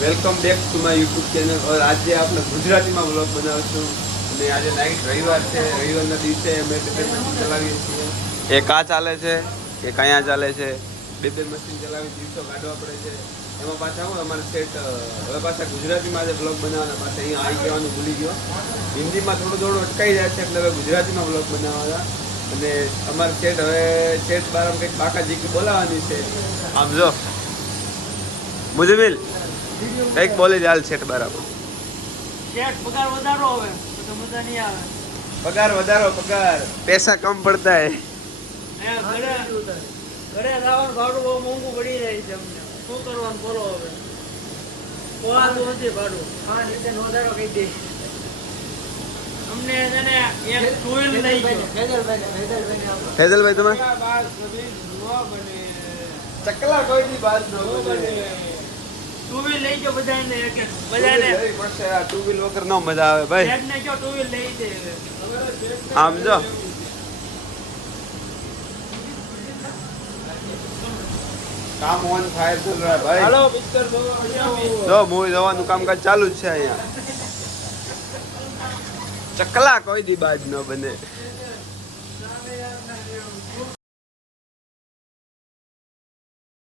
welcome back to my YouTube channel और આજે આપણે ગુજરાતીમાં વ્લોગ બનાવશું અને આજે નાઈટ રવિવાર છે રવિવારના દિવસે અમે બે મશીન ચલાવીએ છીએ એક આ ચાલે છે એક અહીંયા ચાલે છે બે મશીન ચલાવી દિવસો કાઢવા પડે છે એમાં પાછા હું અમારે સેટ હવે પાછા ગુજરાતીમાં આજે વ્લોગ બનાવવાના પાછા અહીંયા આવી જવાનું ભૂલી ગયો હિન્દીમાં થોડું અટકાઈ જાય છે એટલે હવે ગુજરાતીમાં વ્લોગ બનાવવાના અને અમારે સેટ હવે સેટ બારમાં કંઈક બાકા જીકી બોલાવવાની છે આમ જો મુજમિલ एक बोले जाल सेट बराबर सेट पगार વધારો હવે તો મજા નહીં આવે पगार વધારો पगार पैसा कम पड़ता है ઘરે લાવવાનું ભાડું બહુ મોંઘું પડી જાય છે અમને શું કરવાનું બોલો હવે પોહાતું નથી ભાડું હા નીચે વધારો કહી દે અમને એને એક ટુ વ્હીલ લઈ ગયો फैजल भाई तुम्हें चकला कोई भी बात न बने ટુ વ્હીલ લઈ ગયો બધાને એક એક બધાને પડશે આ ટુ વ્હીલ વગર નો મજા આવે ભાઈ સેટ ને કયો ટુ વ્હીલ લઈ દે આમ જો કામ ઓન ફાયર ચલ રહા है भाई હાલો પિક્ચર જો મૂવી જોવાનું કામકાજ ચાલુ જ છે અહીંયા ચકલા કોઈ દી બાજ ન બને